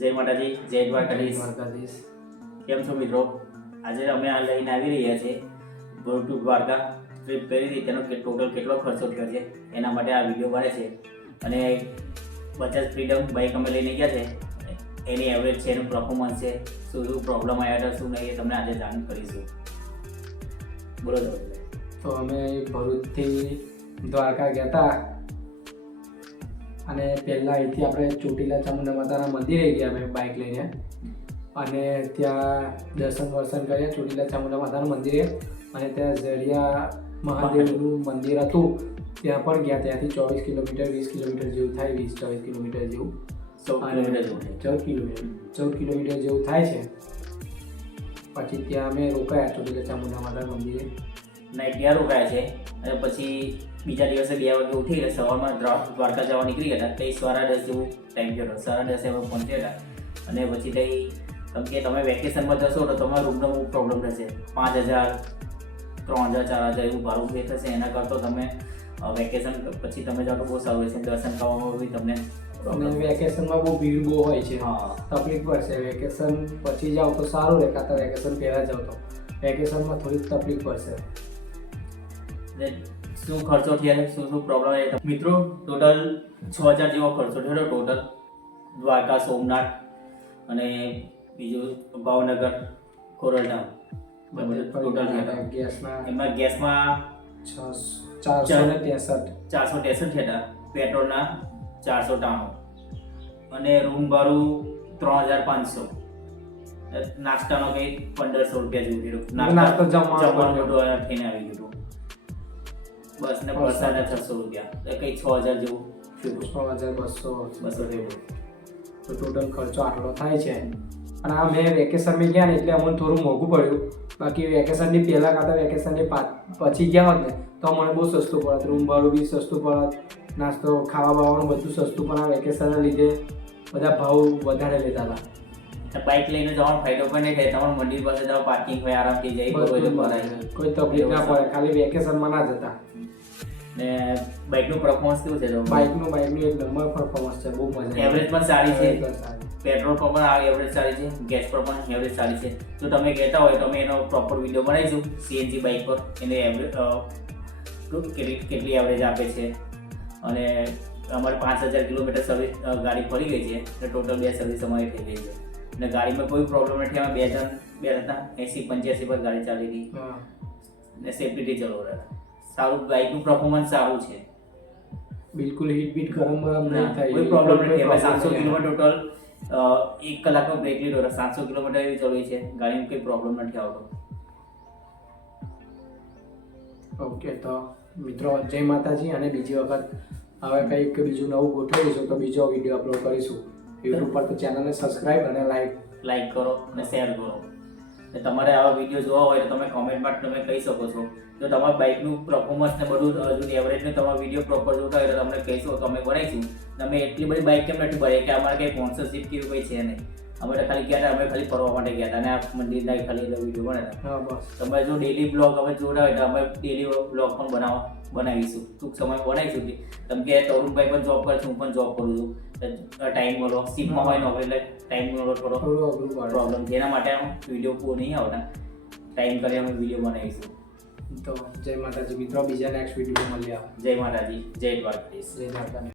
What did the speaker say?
જય માતાજી, જય દ્વારકાધીશ. કેમ છો મિત્રો? આજે અમે આ લઈને આવી રહ્યા છીએ ટુ દ્વારકા ટ્રીપ કરી હતી, તેનો ટોટલ કેટલો ખર્ચો થયો છે એના માટે આ વિડીયો બને છે. અને બજાજ ફ્રીડમ બાઇક અમે લઈને ગયા છે, એની એવરેજ છે, એનું પરફોર્મન્સ છે, શું શું પ્રોબ્લેમ આવ્યા હતા, શું નહીં, એ તમને આજે જાણ કરીશું. બોલો તો અમે ભરૂચથી દ્વારકા ગયા હતા અને પહેલાં અહીંથી આપણે ચોટીલા ચામુંડા માતાના મંદિરે ગયા અમે બાઇક લઈને, અને ત્યાં દર્શન કર્યા ચોટીલા ચામુંડા માતાના મંદિરે. અને ત્યાં ઝરિયા મહાદેવનું મંદિર હતું, ત્યાં પણ ગયા. ત્યાંથી 24 કિલોમીટર 20 કિલોમીટર જેવું થાય, 20-24 કિલોમીટર જેવું, 14 કિલોમીટર જેવું થાય છે. પછી ત્યાં અમે રોકાયા ચોટીલા ચામુંડા માતાના મંદિરે, નાઇટ ત્યાં રોકાયા છે. અને પછી બીજા દિવસે 2 વાગે ઉઠીને સવારમાં દ્વારકા જવા નીકળી ગયા હતા. કંઈ 10:30 જેવું ટાઈમ થયો હતો, 10:30 અમે પહોંચ્યા હતા. અને પછી કંઈ કેમ કે તમે વેકેશનમાં જશો તો તમારા રૂમનો બહુ પ્રોબ્લેમ થશે. 5,000 3,000 4,000 એવું ભાડું પે થશે. એના કરતાં તમે વેકેશન પછી તમે જાઓ તો બહુ સારું રહેશે. દર્શન કરવામાં બી તમને વેકેશનમાં બહુ ભીડ બહુ હોય છે, હા, તકલીફ પડશે. વેકેશન પછી જાઓ તો સારું રહે, કાં તો વેકેશન પહેલાં જાઓ તો વેકેશનમાં થોડીક તકલીફ પડશે. શું ખર્ચો થયા, શું પ્રોબ્લેમ આવ્યો મિત્રો? ટોટલ 6,000 જેવો ખર્ચો થયો ટોટલ. દ્વારકા, સોમનાથ અને બીજું ભાવનગર, ખોરલધામ ટોટલ એમાં ગેસમાં 463 હતા, પેટ્રોલના 493 અને રૂમ ભાડું 3,500. નાસ્તાનો કંઈ 1,500 રૂપિયા જેવું થયું. નાસ્તો જમવાનું થઈને આવી ગયું. બસ ને પ્રસાદના 600 રૂપિયા, કંઈ 6,000 જેવું થયું. 6,200 જેવું. તો ટોટલ ખર્ચો આટલો થાય છે. અને આ મેં વેકેશનમાં ગયા ને એટલે અમને થોડું મોંઘું પડ્યું. બાકી વેકેશનની પહેલાં કાં તો વેકેશનની પછી ગયા હોત ને તો મને બહુ સસ્તું પડત. રૂમ ભાડું બી સસ્તું પડત, નાસ્તો ખાવા બાવાનું બધું સસ્તું. પણ આ વેકેશનના લીધે બધા ભાવ વધારે લેતા હતા. બાઇક લઈને જવાનો ફાયદો પણ નહીં થાય. તમારું મંદિર પાસે જાઓ, પાર્કિંગ હોય, આરામથી જઈ કોઈ તકલીફ ના પડે. ખાલી વેકેશનમાં ના જતા. ને બાઇકનું પરફોર્મન્સ કેવું છે? બાઇકનું એક નંબર પરફોર્મન્સ છે, બહુ મજા. એવરેજ પણ સારી છે, પેટ્રોલ પર પણ આ એવરેજ સારી છે, ગેસ પર પણ એવરેજ સારી છે. જો તમે કહેતા હોય તો અમે એનો પ્રોપર વિડીયો બનાવીશું સીએનજી બાઇક પર, એને એવરેજ કેટલી એવરેજ આપે છે. અને અમારે 5,000 કિલોમીટર સર્વિસ ગાડી ફરી ગઈ છે, એટલે ટોટલ 2 સર્વિસ અમારી થઈ ગઈ છે. અને ગાડીમાં કોઈ પ્રોબ્લેમ નથી. અમે 2 હતા 80-85 પર ગાડી ચાલી હતી ને સેફ્ટીથી ચલાવો રહ્યા. સારું, બાઇકનું પરફોર્મન્સ સારું છે, બિલકુલ હીટ બીટ ગરમ નહીં થાય, કોઈ પ્રોબ્લેમ નથી. અમે 700 કિલોમીટર ટોટલ 1 કલાકનો બ્રેક લીધો, 700 કિલોમીટર એવી ચલાવી છે ગાડીમાં, કોઈ પ્રોબ્લેમ નથી આવતો. ઓકે, તો મિત્રો જય માતાજી. અને બીજી વખત હવે કંઈક બીજું નવું ગોઠવીશું તો બીજો વિડીયો અપલોડ કરીશું યુટ્યુબ પર. તો ચેનલને સબસ્ક્રાઈબ અને લાઈક કરો અને શેર કરો. તમારે આવા વિડીયો જોવા હોય તો તમે કોમેન્ટમાં તમે કહી શકો છો. જો તમારા બાઇકનું પરફોર્મન્સ ને બધું હજુ એવરેજને તમારો વિડીયો પ્રોપર જોતા હોય તો તમને કહીશું તો અમે બનાવીશું. તમે એટલી બધી બાઇક કેમ નથી બનાવી કે અમારે કંઈ સ્પોન્સરશિપ કે એવું કંઈ છે નહીં. અમે તો ખાલી ગયા હતા, અમે ખાલી ફરવા માટે ગયા હતા અને આ મંદિરના ખાલી વિડીયો બનાવ્યા. બસ. તમે જો ડેલી બ્લોગ અમે જોતા હોય તો અમે ડેલી બ્લોગ પણ બનાવીશું, ટૂંક સમય બનાવીશું. કેમ કે તરુણભાઈ પણ જોબ કરે છે, હું પણ જોબ કરું છું. ટાઈમ મળો, સીટમાં હોય નોકરી એટલે ટાઈમ મળો થોડો પ્રોબ્લેમ છે. એના માટે વિડીયો પૂરો નહીં આવતા, ટાઈમ કરી અમે વિડીયો બનાવીશું. તો જય માતાજી મિત્રો, બીજા નેક્સ્ટ વિડીયો મળ્યા. જય માતાજી, જય દ્વારકાધીશ. જય દ્વારકા.